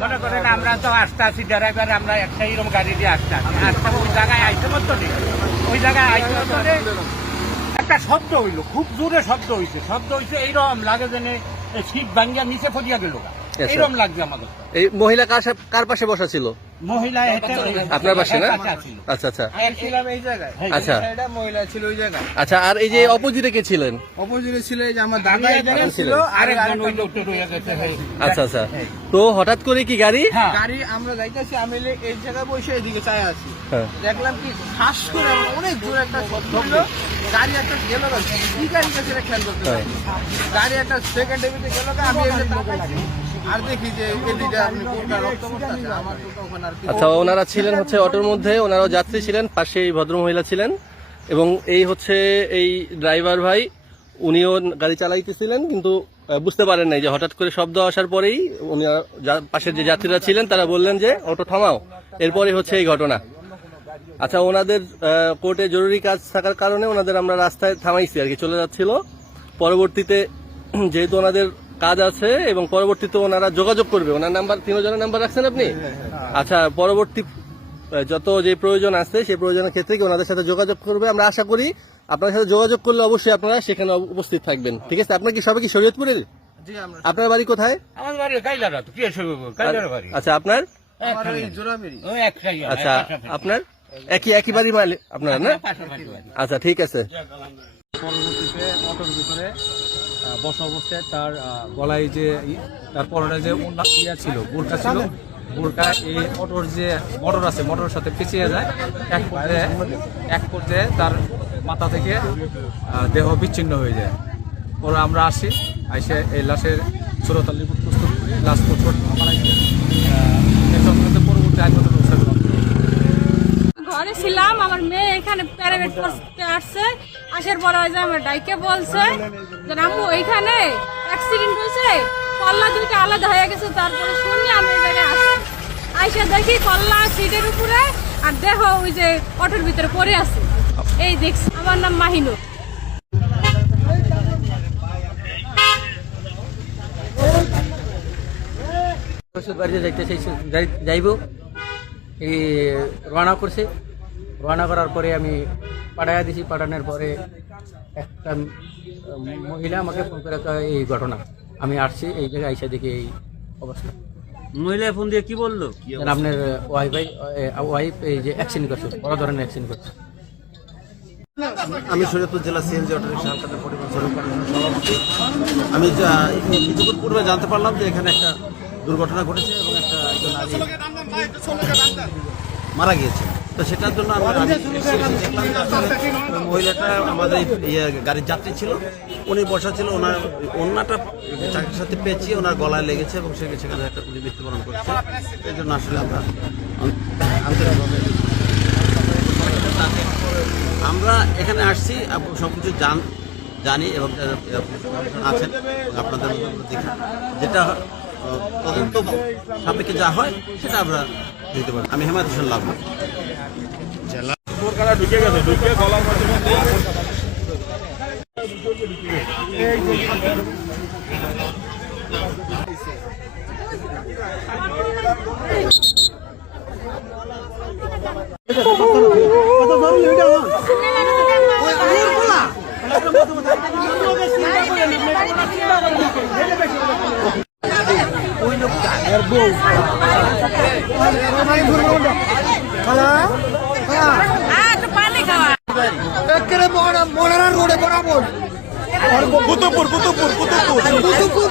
মনে করেন আমরা তো আসতে আসি ড্রাইভার আমরা একটা এরকম গাড়ি দিয়ে আসতে আসি আসতে ওই জায়গায় আইসে মতো নেই ওই জায়গায় আইসে মতো একটা শব্দ হইল খুব জোরে শব্দ হইছে। শব্দ হইছে এইরকম লাগে যেন সিট ভাঙ্গিয়া নিচে ফরিয়া গেল এইরকম লাগছে আমাদের। এই মহিলা কার পাশে বসা ছিল? মহিলা আপনার পাশে না? আচ্ছা আচ্ছা। ছিলাম এই জায়গায়। আচ্ছা। এটা মহিলা ছিল ওই জায়গায়। আচ্ছা আর এই যে অপোজিটে কে ছিলেন? অপোজিটে ছিল এই যে আমার দাদা জায়গায় ছিল আর আরেকজন ওই লোকটা রয়ে গেছে আচ্ছা আচ্ছা। তো হঠাৎ করে কি গাড়ি? হ্যাঁ। গাড়ি আমরা যাইতেছি আমি এই জায়গায় বসে এদিকে চাই আছি। হ্যাঁ। দেখলাম কি শ্বাস করে অনেক জোরে একটা শব্দ গাড়ি একটা গেল কি গাড়ি গেছে খেয়াল করতে গাড়ি একটা সেকেন্ডের ভিতরে গেল আমি এমনি আচ্ছা ওনারা ছিলেন হচ্ছে অটোর মধ্যে, ওনারাও যাত্রী ছিলেন, পাশে এই ভদ্রমহিলা ছিলেন। এবং এই হচ্ছে এই ড্রাইভার ভাই, উনিও গাড়ি চালাইতেছিলেন, কিন্তু বুঝতে পারেন নাই যে হঠাৎ করে শব্দ আসার পরেই উনি পাশের যে যাত্রীরা ছিলেন, তারা বললেন যে, অটো থামাও। এরপরে হচ্ছে এই ঘটনা। আচ্ছা ওনাদের কোর্টে জরুরি কাজ থাকার কারণে ওনাদের আমরা রাস্তায় থামাইছি আর কি, চলে যাচ্ছিল। পরবর্তীতে, যেহেতু ওনাদের কাজ আছে এবং পরবর্তীতে ওনারা যোগাযোগ করবে। ওনার নাম্বার তিনজনের নাম্বার রাখছেন আপনি? আচ্ছা পরবর্তী যত যে প্রয়োজন আছে সেই প্রয়োজনের ক্ষেত্রে কি ওনাদের সাথে যোগাযোগ করবে? আমরা আশা করি আপনার সাথে যোগাযোগ করলে অবশ্যই আপনারা সেখানে উপস্থিত থাকবেন। ঠিক আছে? আপনার কি সবাই কি শরীয়তপুরের? আপনার বাড়ি কোথায়? আমার বাড়ি কাইলারা তো কি আছে কাইলারা বাড়ি। আচ্ছা আপনার? আচ্ছা আপনার? একই একই বাড়ি মালিক আপনার না? আচ্ছা ঠিক আছে। পরবর্তীতে অটোর ভিতরে বসা অবস্থায় তার গলায় যে তার পরনে যে ইয়া ছিল, বোরকা ছিল, বোরকা এই অটোর যে, মোটর আছে, মোটরের সাথে পিছিয়ে যায়, এক পর্যায়ে এক পর্যায়ে তার মাথা থেকে দেহ বিচ্ছিন্ন হয়ে যায়। পরে আমরা আসি, আইসে এই লাশের রিপোর্ট প্রস্তুত লাশ প্রস্তুত বানাইছি এই সংক্রান্ত পরবর্তী আইনগত ব্যবস্থা গ্রহণ করি। ঘরে ছিলাম আমার মেয়ে এখানে প্যারামেড করতে আসছে আসার পর ওই যে আমার ডাইকে বলছে যে আম্মু এইখানে অ্যাক্সিডেন্ট হয়েছে কল্লা দুইটা আলাদা হয়ে গেছে তারপরে শুনি আমি এই জায়গায় আসি আইসা দেখি কল্লা সিটের উপরে আর দেহ ওই যে অটোর ভিতরে পড়ে আছে। এই দেখছি আমার নাম মাহিনুর শ্বশুর বাড়িতে যাইতে চাইছে যাইব। এই রওনা করছে। রওনা করার পরে আমি পাঠাইয়া দিছি। পাঠানোর পরে একটা মহিলা আমাকে ফোন করে এই ঘটনা আমি আসছি এই জায়গায় আইসা দেখি এই অবস্থা। মহিলা ফোন দিয়ে কি বলল? আপনার ওয়াইফ ওয়াইফ এই যে অ্যাক্সিডেন্ট করছে বড় ধরনের অ্যাক্সিডেন্ট করছে। আমি শরীয়তপুর জেলা সিএনজি অটো রিক্সা পরিবহন সভাপতি। আমি যা- কিছুক্ষণ পূর্বে জানতে পারলাম যে এখানে একটা দুর্ঘটনা ঘটেছে এবং একটা একজন মারা গিয়েছে। তো সেটার জন্য মহিলাটা আমাদের ইয়ে গাড়ির যাত্রী ছিল। উনি বসা ছিল ওনার অন্যটা চাকরির সাথে পেঁচিয়ে ওনার গলায় লেগেছে এবং সে সেখানে একটা উনি মৃত্যুবরণ করছে। এই জন্য আসলে আমরা আমরা এখানে আসছি সব কিছু জান, জানি এবং আছেন, আপনাদের যেটা তদন্ত সাপেক্ষে যা হয়, সেটা আমরা দিতে পারি আমি হেমায়ত হোসেন লাভ আর একটু পানি খাওয়া কুতুবপুর কুতুবপুর কুতুবপুর কুতুবপুর